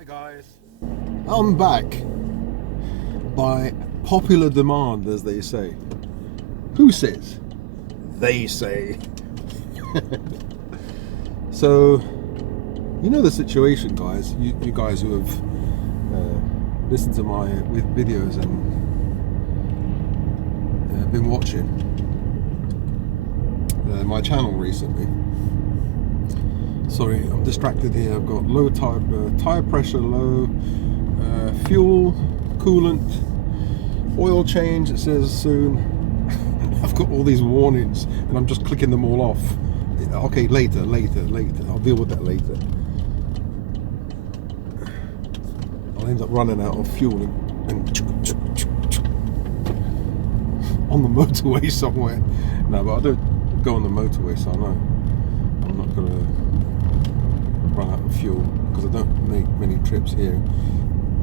Hi guys, I'm back by popular demand, as they say. Who says? They say. So, you know the situation, guys. You guys who have listened to my videos and been watching my channel recently. Sorry, I'm distracted here. I've got low tire pressure, low fuel, coolant, oil change. It says soon. I've got all these warnings, and I'm just clicking them all off. Okay, later. I'll deal with that later. I'll end up running out of fuel and on the motorway somewhere. No, but I don't go on the motorway, so I know I'm not gonna run out of fuel because I don't make many trips here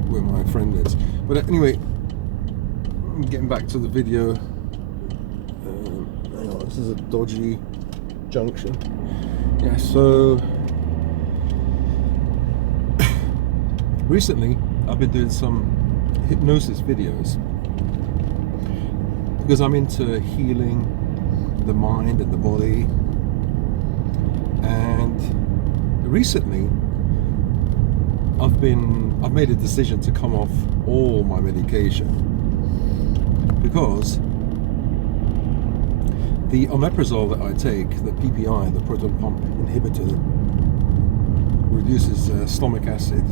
where my friend is. But anyway, getting back to the video. Hang on, this is a dodgy junction. Yeah, so recently I've been doing some hypnosis videos because I'm into healing the mind and the body. And recently I've made a decision to come off all my medication because the omeprazole that I take, the PPI, the proton pump inhibitor that reduces stomach acid,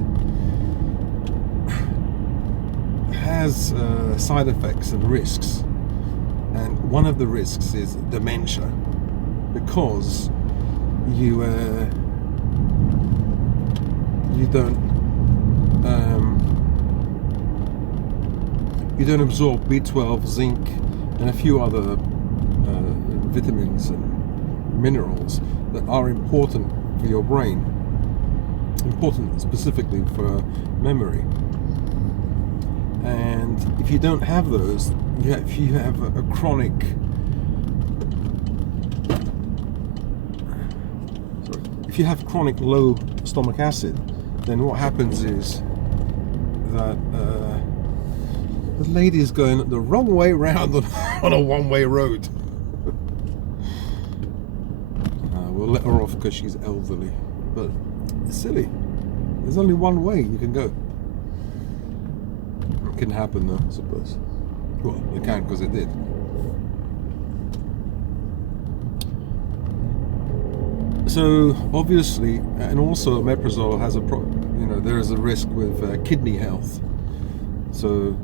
has side effects and risks. And one of the risks is dementia, because you don't absorb B12, zinc, and a few other vitamins and minerals that are important for your brain, important specifically for memory. And if you don't have those, if you have a chronic low stomach acid, then what happens is that the lady is going the wrong way round on a one-way road. We'll let her off because she's elderly, but it's silly. There's only one way you can go. It can happen though, I suppose. Well, it can, because it did. So obviously, and also omeprazole has there is a risk with kidney health. So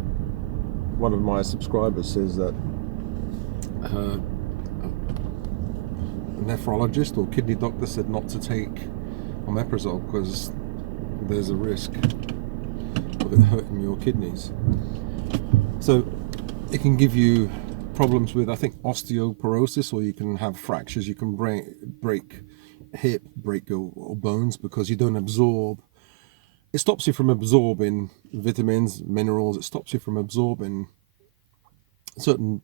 one of my subscribers says that a nephrologist or kidney doctor said not to take omeprazole because there's a risk of it hurting your kidneys. So it can give you problems with, I think, osteoporosis, or you can have fractures. You can break your bones because you don't absorb. It stops you from absorbing vitamins, minerals. It stops you from absorbing certain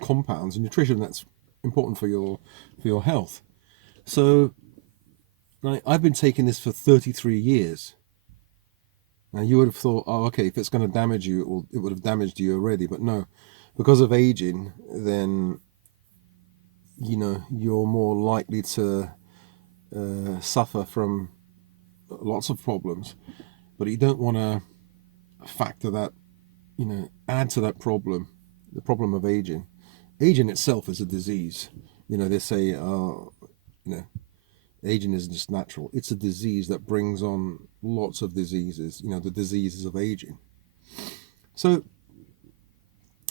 compounds and nutrition that's important for your health. So I've been taking this for 33 years. Now you would have thought, oh, okay, if it's going to damage you, or it would have damaged you already. But no, because of aging, then you're more likely to suffer from lots of problems. But you don't want to factor that, add to that problem, the problem of aging. Aging itself is a disease. They say, aging is just natural. It's a disease that brings on lots of diseases, the diseases of aging. So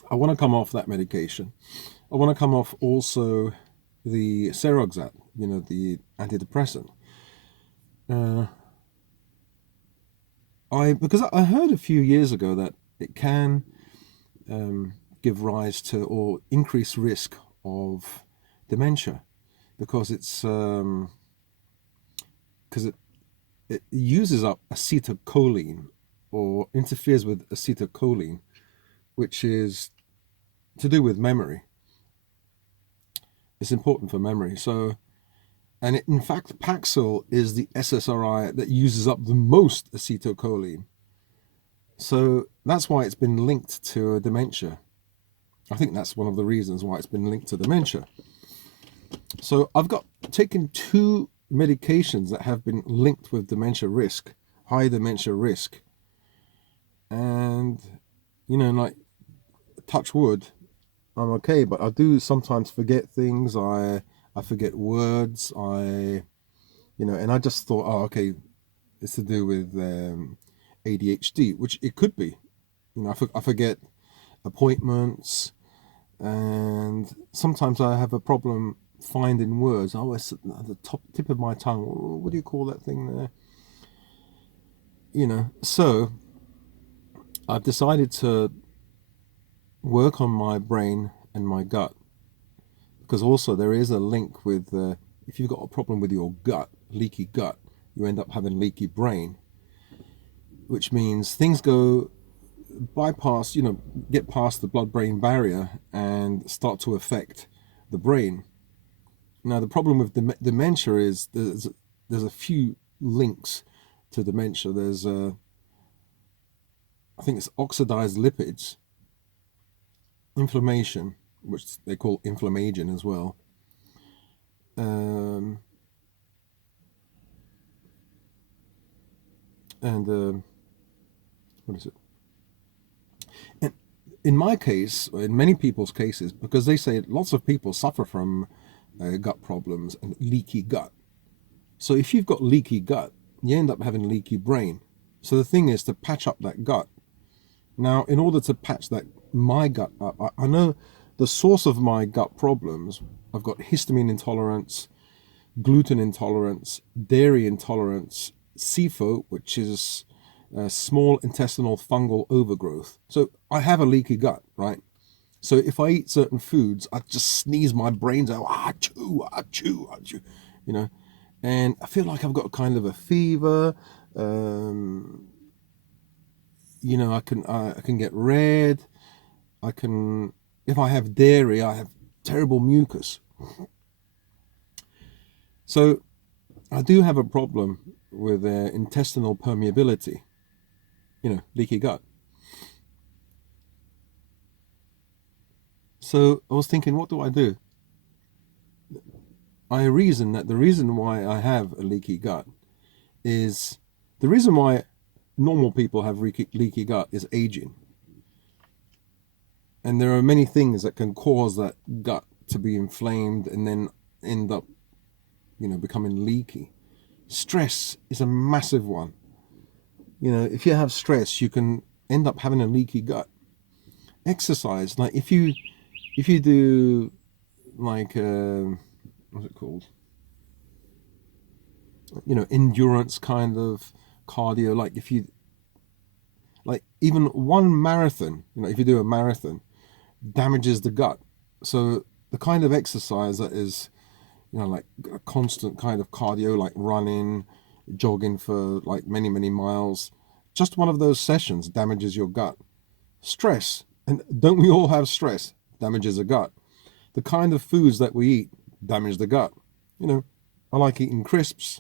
I want to come off that medication. I want to come off also the Seroxat, the antidepressant. Because I heard a few years ago that it can give rise to or increase risk of dementia, because it uses up acetylcholine, or interferes with acetylcholine, which is to do with memory. It's important for memory. So And in fact, Paxil is the SSRI that uses up the most acetylcholine. So that's why it's been linked to dementia. I think that's one of the reasons why it's been linked to dementia. So I've taken 2 medications that have been linked with dementia risk, high dementia risk. And, like, touch wood, I'm okay, but I do sometimes forget things. I forget words. And I just thought, oh, okay, it's to do with ADHD, which it could be. I forget appointments, and sometimes I have a problem finding words. Oh, it's at the tip of my tongue. What do you call that thing there? So I've decided to work on my brain and my gut, because also there is a link with if you've got a problem with your gut, leaky gut, you end up having leaky brain, which means things bypass, get past the blood-brain barrier and start to affect the brain. Now, the problem with dementia is there's a few links to dementia. There's I think it's oxidized lipids, inflammation, which they call inflammagen as well, and what is it? And in my case, or in many people's cases, because they say lots of people suffer from gut problems and leaky gut. So if you've got leaky gut, you end up having leaky brain. So the thing is to patch up that gut. Now, in order to patch my gut up, I know the source of my gut problems. I've got histamine intolerance, gluten intolerance, dairy intolerance, SIFO, which is small intestinal fungal overgrowth. So I have a leaky gut, right? So if I eat certain foods, I just sneeze my brains out, achoo, achoo, achoo, and I feel like I've got kind of a fever. I can get red. If I have dairy, I have terrible mucus. So I do have a problem with intestinal permeability, leaky gut. So I was thinking, what do I do? I reason that the reason why I have a leaky gut is the reason why normal people have leaky gut is aging. And there are many things that can cause that gut to be inflamed and then end up, becoming leaky. Stress is a massive one. If you have stress, you can end up having a leaky gut. Exercise, like if you do like what's it called? Endurance kind of cardio. Like even one marathon, if you do a marathon, damages the gut. So the kind of exercise that is, like a constant kind of cardio, like running, jogging for like many, many miles, just one of those sessions damages your gut. Stress, and don't we all have stress, damages the gut. The kind of foods that we eat damage the gut. I like eating crisps,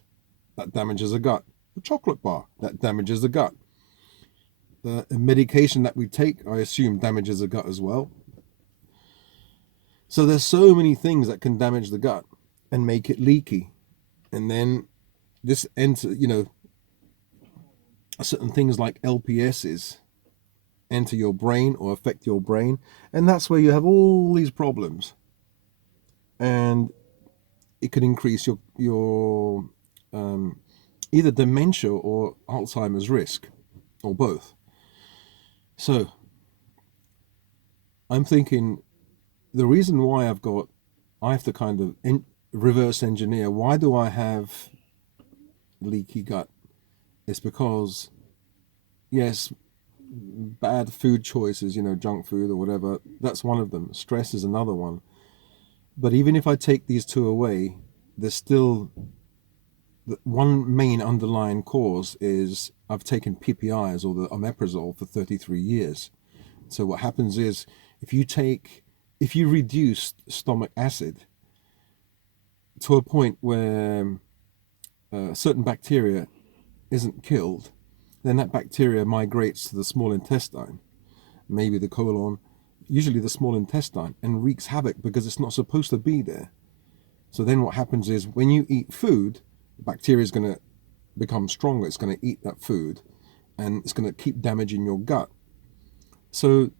that damages the gut. A chocolate bar, that damages the gut. The medication that we take, I assume, damages the gut as well. So there's so many things that can damage the gut and make it leaky. And then this enter, certain things like LPSs enter your brain or affect your brain. And that's where you have all these problems. And it could increase your either dementia or Alzheimer's risk, or both. So I'm thinking the reason why I have to kind of reverse engineer, why do I have leaky gut, is because, yes, bad food choices, junk food or whatever, that's one of them. Stress is another one. But even if I take these 2 away, there's still one main underlying cause is I've taken PPIs, or the omeprazole, for 33 years. So what happens is if you reduce stomach acid to a point where certain bacteria isn't killed, then that bacteria migrates to the small intestine, maybe the colon, usually the small intestine, and wreaks havoc because it's not supposed to be there. So then what happens is when you eat food, the bacteria is going to become stronger. It's going to eat that food and it's going to keep damaging your gut. So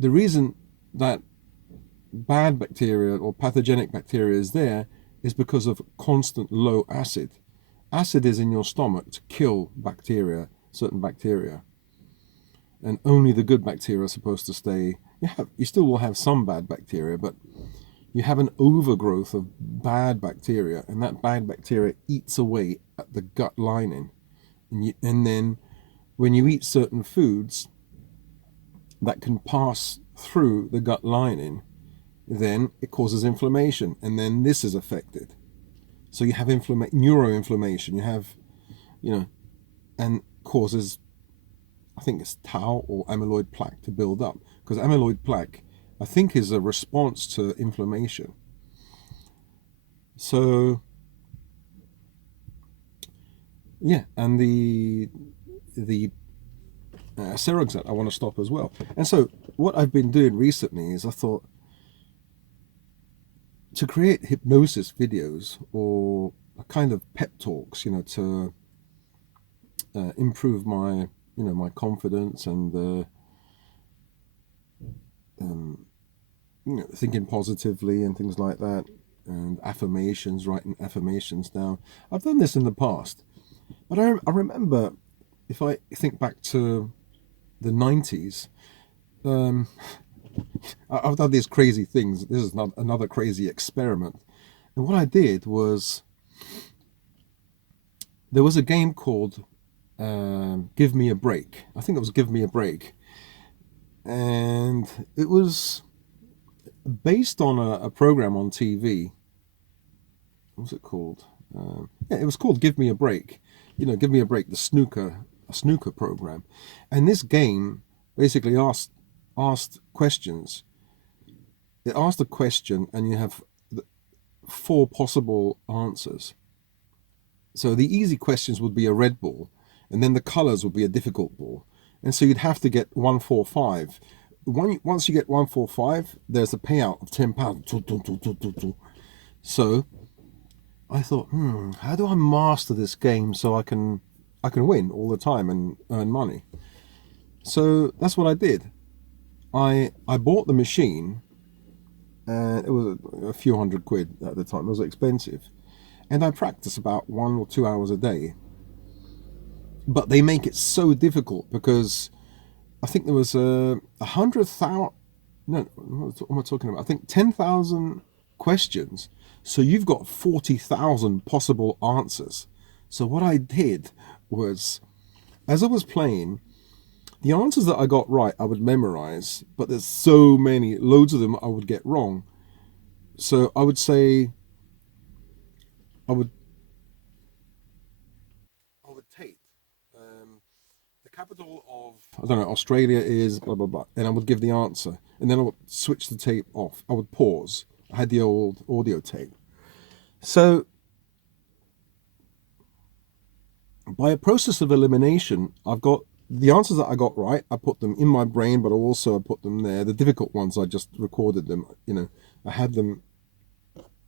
the reason that bad bacteria or pathogenic bacteria is there is because of constant low acid. Acid is in your stomach to kill bacteria, certain bacteria. And only the good bacteria are supposed to stay. You still will have some bad bacteria, but you have an overgrowth of bad bacteria, and that bad bacteria eats away at the gut lining. And then when you eat certain foods that can pass through the gut lining, then it causes inflammation, and then this is affected. So you have neuroinflammation, you have, and causes, I think it's tau or amyloid plaque to build up, because amyloid plaque, I think, is a response to inflammation. So, yeah, and the Seroxat I want to stop as well. And so what I've been doing recently is I thought to create hypnosis videos or a kind of pep talks, to improve my, my confidence and thinking positively and things like that, and affirmations, writing affirmations down. I've done this in the past, but I remember, if I think back to the 90s, I've done these crazy things. This is not another crazy experiment. And what I did was, there was a game called Give Me a Break. I think it was Give Me a Break. And it was based on a program on TV. What was it called? Yeah, it was called Give Me a Break. Give Me a Break, a snooker program. And this game basically asked questions. It asked a question and you have 4 possible answers. So the easy questions would be a red ball, and then the colors would be a difficult ball. And so you'd have to get 145. Once you get 145, there's a payout of £10. So I thought, how do I master this game so I can win all the time and earn money? So that's what I did. I bought the machine, and it was a few £100 at the time. It was expensive. And I practice about 1 or 2 hours a day. But they make it so difficult because I think there was 100,000, no, what am I talking about? I think 10,000 questions. So you've got 40,000 possible answers. So what I did was, as I was playing, the answers that I got right, I would memorize, but there's so many, loads of them I would get wrong. So I would say, I would tape. The capital of, I don't know, Australia is blah, blah, blah. And I would give the answer. And then I would switch the tape off. I would pause. I had the old audio tape. So by a process of elimination, I've got the answers that I got right. I put them in my brain, but also I put them there. The difficult ones, I just recorded them. I had them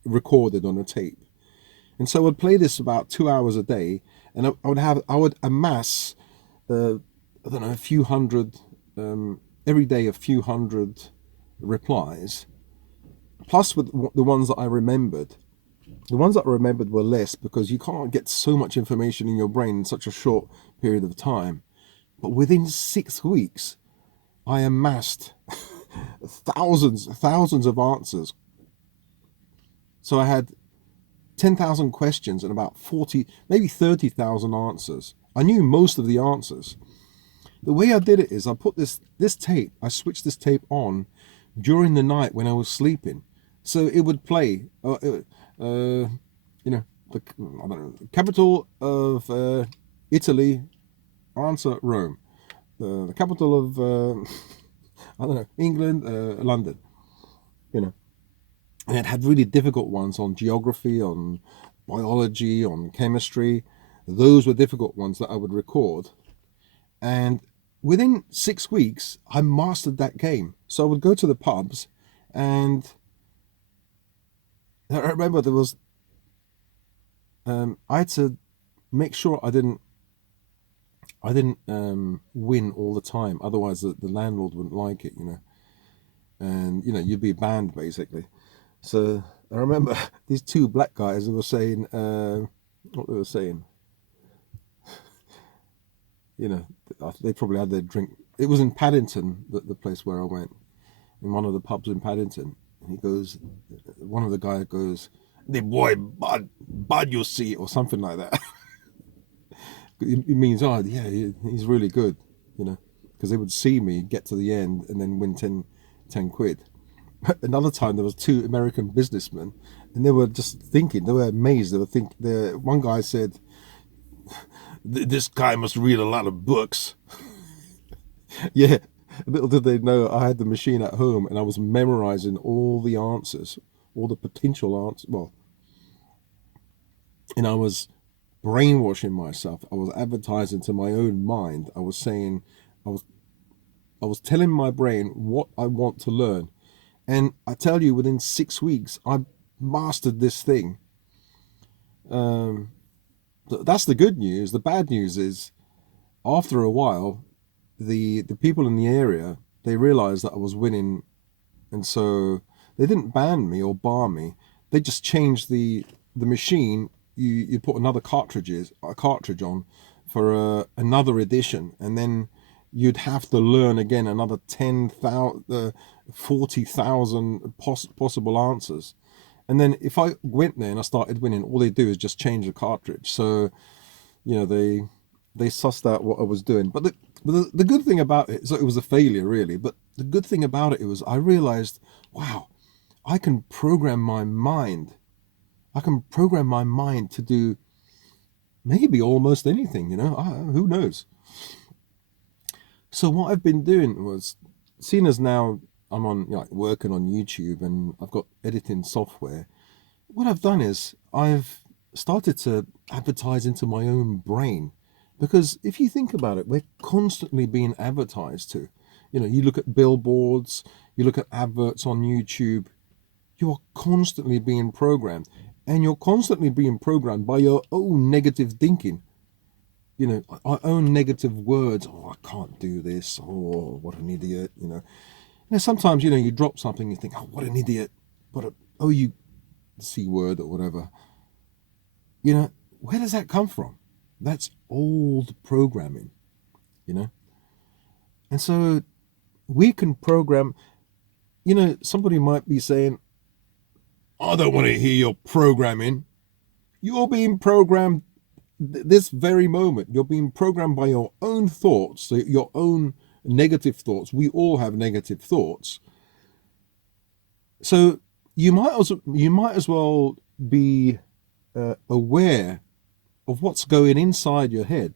recorded on a tape. And so I would play this about 2 hours a day, and I would amass, I don't know, a few hundred, every day a few hundred replies, plus with the ones that I remembered. The ones that I remembered were less because you can't get so much information in your brain in such a short period of time. But within 6 weeks, I amassed thousands of answers. So I had 10,000 questions and about 40, maybe 30,000 answers. I knew most of the answers. The way I did it is I put this tape, I switched this tape on during the night when I was sleeping. So it would play, the I don't know, the capital of Italy, answer Rome. The capital of, I don't know, England, London, And it had really difficult ones on geography, on biology, on chemistry. Those were difficult ones that I would record. And within 6 weeks, I mastered that game. So I would go to the pubs, and I remember there was, I had to make sure I didn't win all the time. Otherwise, the landlord wouldn't like it. And you'd be banned basically. So I remember these two black guys who were saying what they were saying. You know, they probably had their drink. It was in Paddington, the place where I went, in one of the pubs in Paddington. And he goes, one of the guys goes, "The boy bad you see," or something like that. It means, oh yeah, he's really good, because they would see me get to the end and then win 10 quid. Another time there was two American businessmen, and they were just thinking, they were amazed. They were thinking. One guy said, "This guy must read a lot of books." Yeah, little did they know I had the machine at home and I was memorizing all the answers, all the potential answers. Well, and I was brainwashing myself. I was advertising to my own mind. I was saying, I was I was telling my brain what I want to learn. And I tell you, within 6 weeks, I mastered this thing. Um, that's the good news. The bad news is, after a while, the people in the area, they realized that I was winning, and so they didn't ban me or bar me. They just changed the machine. You put another cartridge on for another edition, and then you'd have to learn again another 10,000, 40,000 possible answers. And then if I went there and I started winning, all they do is just change the cartridge. So they sussed out what I was doing. But the good thing about it, so it was a failure really, but the good thing about it was I realized, wow, I can program my mind. I can program my mind to do maybe almost anything, who knows? So what I've been doing was, seeing as now I'm on working on YouTube and I've got editing software, what I've done is I've started to advertise into my own brain. Because if you think about it, we're constantly being advertised to. You look at billboards, you look at adverts on YouTube, you're constantly being programmed. And you're constantly being programmed by your own negative thinking. Our own negative words. Oh, I can't do this. Oh, what an idiot. Sometimes, you drop something, you think, oh, what an idiot. You C word or whatever. Where does that come from? That's old programming, you know? And so we can program, somebody might be saying, I don't want to hear your programming. You're being programmed this very moment. You're being programmed by your own thoughts, so your own negative thoughts. We all have negative thoughts. So you might as well be aware of what's going inside your head.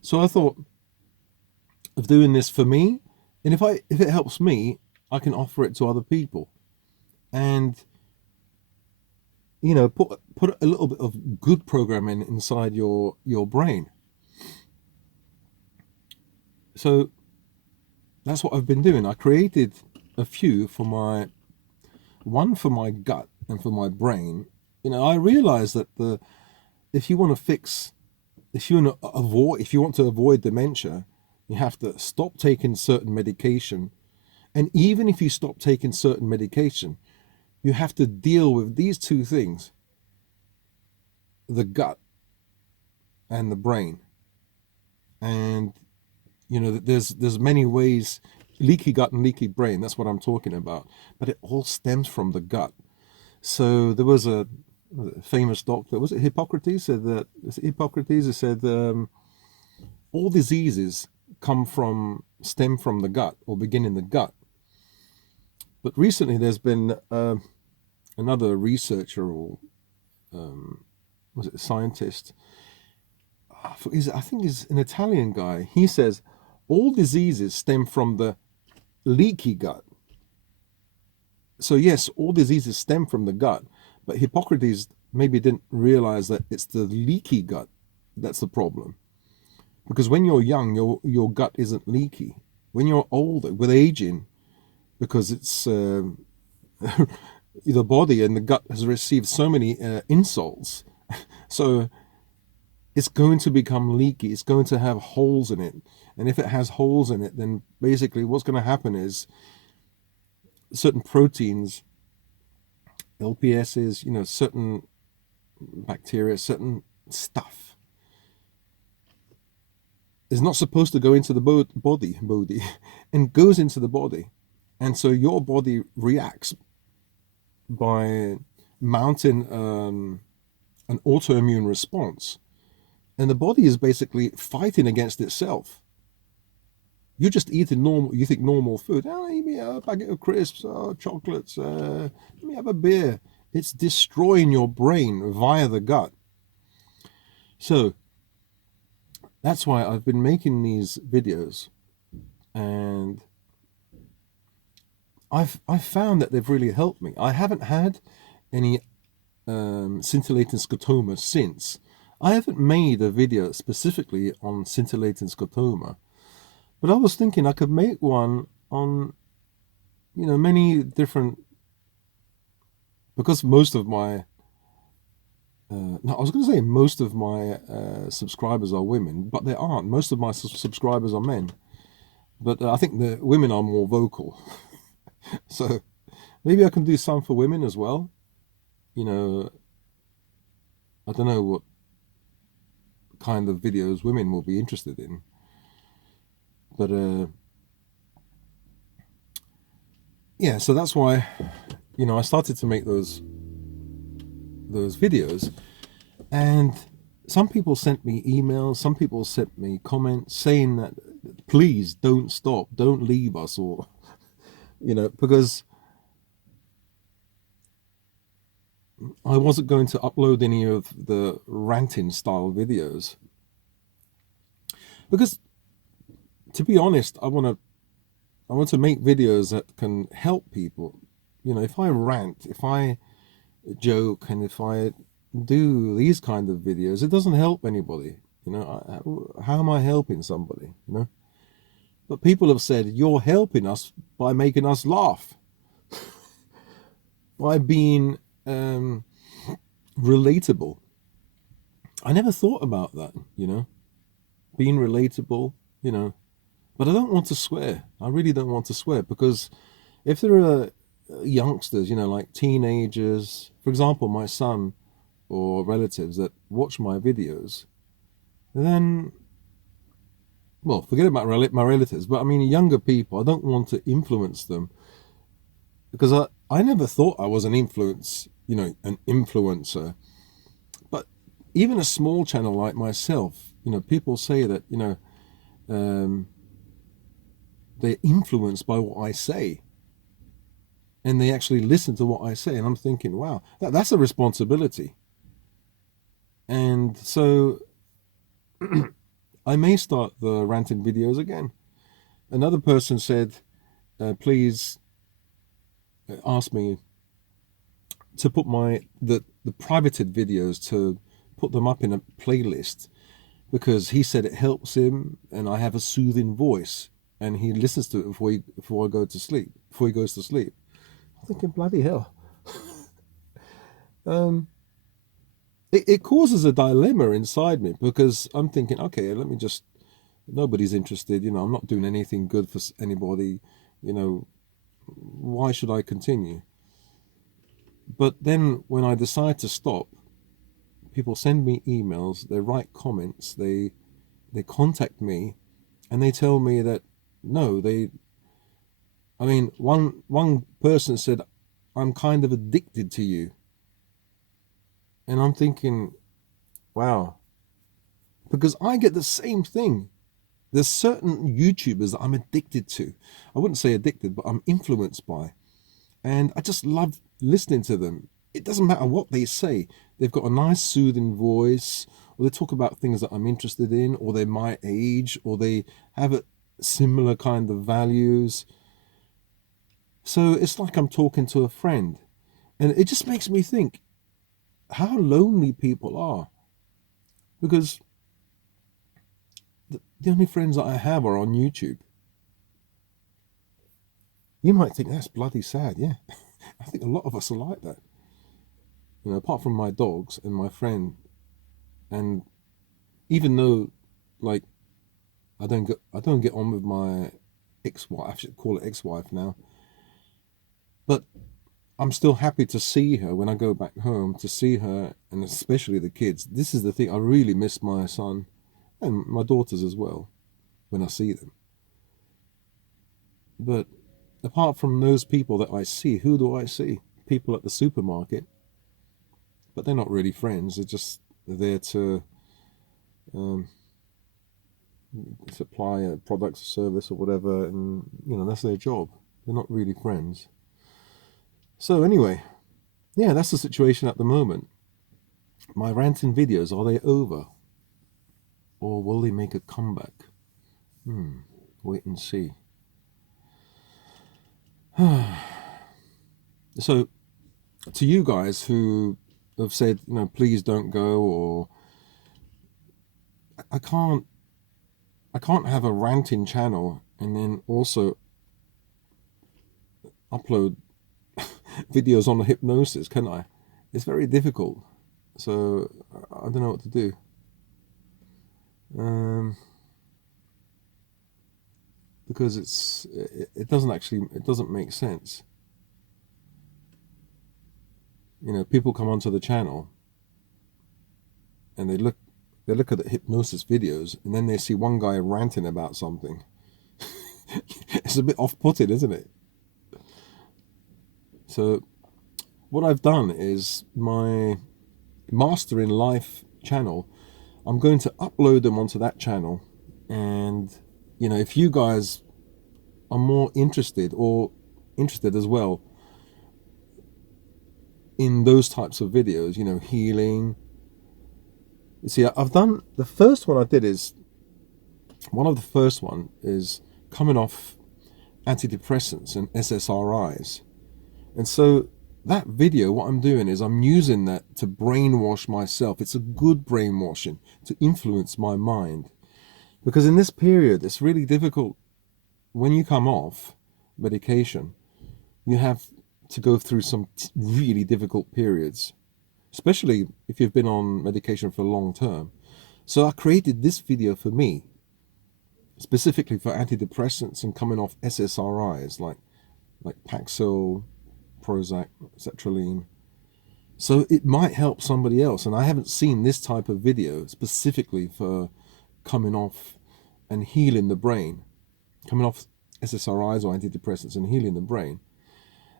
So I thought of doing this for me, and if it helps me, I can offer it to other people, and put a little bit of good programming inside your brain. So that's what I've been doing. I created a few for one for my gut and for my brain. I realized that if you want to avoid dementia, you have to stop taking certain medication. And even if you stop taking certain medication, you have to deal with these two things: the gut and the brain. And there's many ways. Leaky gut and leaky brain, that's what I'm talking about. But it all stems from the gut. So there was a famous doctor, was it Hippocrates, said that Hippocrates who said all diseases stem from the gut or begin in the gut. But recently there's been another researcher, or was it a scientist? I think he's an Italian guy. He says all diseases stem from the leaky gut. So yes, all diseases stem from the gut, but Hippocrates maybe didn't realize that it's the leaky gut that's the problem. Because when you're young, your gut isn't leaky. When you're older, with aging, because it's the body and the gut has received so many insults, so it's going to become leaky. It's going to have holes in it, and if it has holes in it, then basically what's going to happen is certain proteins, LPSs, certain bacteria, certain stuff is not supposed to go into the body, and goes into the body. And so your body reacts by mounting an autoimmune response. And the body is basically fighting against itself. You're just eating normal, you think normal food. Oh, let me have a packet of crisps, chocolates, let me have a beer. It's destroying your brain via the gut. So that's why I've been making these videos, and I've found that they've really helped me. I haven't had any scintillating scotoma since. I haven't made a video specifically on scintillating scotoma, but I was thinking I could make one on, many different, because most of my, no, I was going to say most of my subscribers are women, but they aren't. Most of my subscribers are men. But I think the women are more vocal. So maybe I can do some for women as well. I don't know what kind of videos women will be interested in. But yeah, so that's why, I started to make those videos, and some people sent me emails, some people sent me comments saying that please don't stop, don't leave us, or because I wasn't going to upload any of the ranting style videos, because to be honest, I want to make videos that can help people. If I rant, if I joke, and if I do these kind of videos, it doesn't help anybody. How am I helping somebody? But people have said, you're helping us by making us laugh, by being relatable. I never thought about that, being relatable, but I don't want to swear. I really don't want to swear, because if there are youngsters, like teenagers, for example, my son or relatives that watch my videos, then, well, forget about my relatives, but I mean younger people, I don't want to influence them, because I never thought I was an influencer. But even a small channel like myself, people say that, they're influenced by what I say, and they actually listen to what I say, and I'm thinking, wow, that's a responsibility. And so I may start the ranting videos again. Another person said, please ask me to put the privated videos, to put them up in a playlist, because he said it helps him, and I have a soothing voice, and he listens to it before he goes to sleep. I'm thinking, bloody hell. It causes a dilemma inside me, because I'm thinking, okay, nobody's interested, I'm not doing anything good for anybody, why should I continue? But then when I decide to stop, people send me emails, they write comments, they contact me, and they tell me that no, one person said, I'm kind of addicted to you. And I'm thinking, wow, because I get the same thing. There's certain YouTubers that I'm addicted to. I wouldn't say addicted, but I'm influenced by. And I just love listening to them. It doesn't matter what they say. They've got a nice soothing voice, or they talk about things that I'm interested in, or they're my age, or they have a similar kind of values. So it's like I'm talking to a friend. And it just makes me think how lonely people are. Because the only friends that I have are on YouTube. You might think that's bloody sad, yeah. I think a lot of us are like that. You know, apart from my dogs and my friend, and even though, like, I don't get on with my ex-wife. I should call it ex-wife now. But I'm still happy to see her when I go back home, to see her, and especially the kids. This is the thing. I really miss my son and my daughters as well when I see them. But apart from those people that I see, who do I see? People at the supermarket, but they're not really friends. They're there to um, supply a product or service or whatever, and that's their job. They're not really friends. So anyway, yeah, that's the situation at the moment. My ranting videos, are they over, or will they make a comeback? Wait and see. So to you guys who have said, please don't go, or I can't I can't have a ranting channel and then also upload videos on hypnosis, can I? It's very difficult. So I don't know what to do. Um, because it doesn't make sense. People come onto the channel and they look at the hypnosis videos and then they see one guy ranting about something. It's a bit off-putting, isn't it? So what I've done is my Master in Life channel, I'm going to upload them onto that channel. And if you guys are more interested or interested as well in those types of videos, healing. You see, I've done the first one I did is one of the first one is coming off antidepressants and SSRIs. And so that video, what I'm doing is I'm using that to brainwash myself. It's a good brainwashing to influence my mind. Because in this period, it's really difficult. When you come off medication, you have to go through some really difficult periods, especially if you've been on medication for long term. So I created this video for me, specifically for antidepressants and coming off SSRIs like Paxil, Prozac, sertraline. So it might help somebody else. And I haven't seen this type of video specifically for coming off and healing the brain, coming off SSRIs or antidepressants and healing the brain.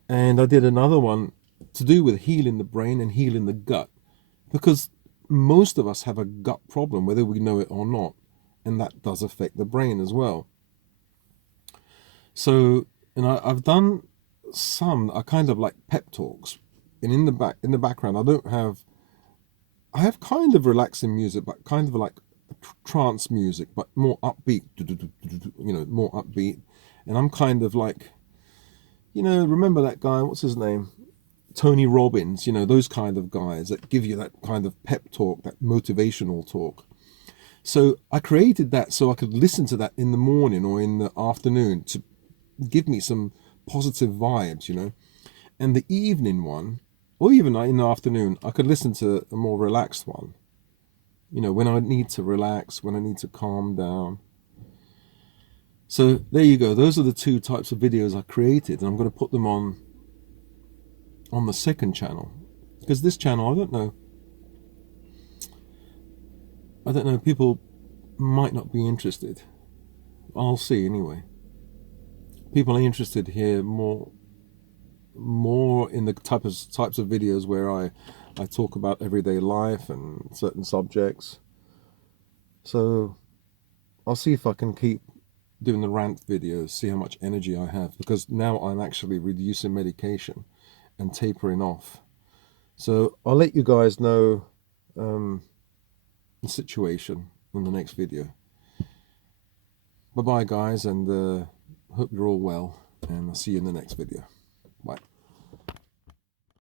And I did another one to do with healing the brain and healing the gut, because most of us have a gut problem, whether we know it or not, and that does affect the brain as well. So, I've done some are kind of like pep talks, and in the background, I have kind of relaxing music, but kind of like trance music, but more upbeat, more upbeat, and I'm kind of like, remember that guy? What's his name? Tony Robbins, those kind of guys that give you that kind of pep talk, that motivational talk. So I created that so I could listen to that in the morning or in the afternoon to give me some positive vibes. And the evening one, or even in the afternoon, I could listen to a more relaxed one. When I need to relax, when I need to calm down. So there you go. Those are the two types of videos I created, and I'm going to put them on the second channel, because this channel, I don't know, people might not be interested. I'll see anyway. People are interested here more in the types of videos where I talk about everyday life and certain subjects. So I'll see if I can keep doing the rant videos, see how much energy I have, because now I'm actually reducing medication and tapering off. So I'll let you guys know the situation in the next video. Bye bye guys, and hope you're all well. and I'll see you in the next video.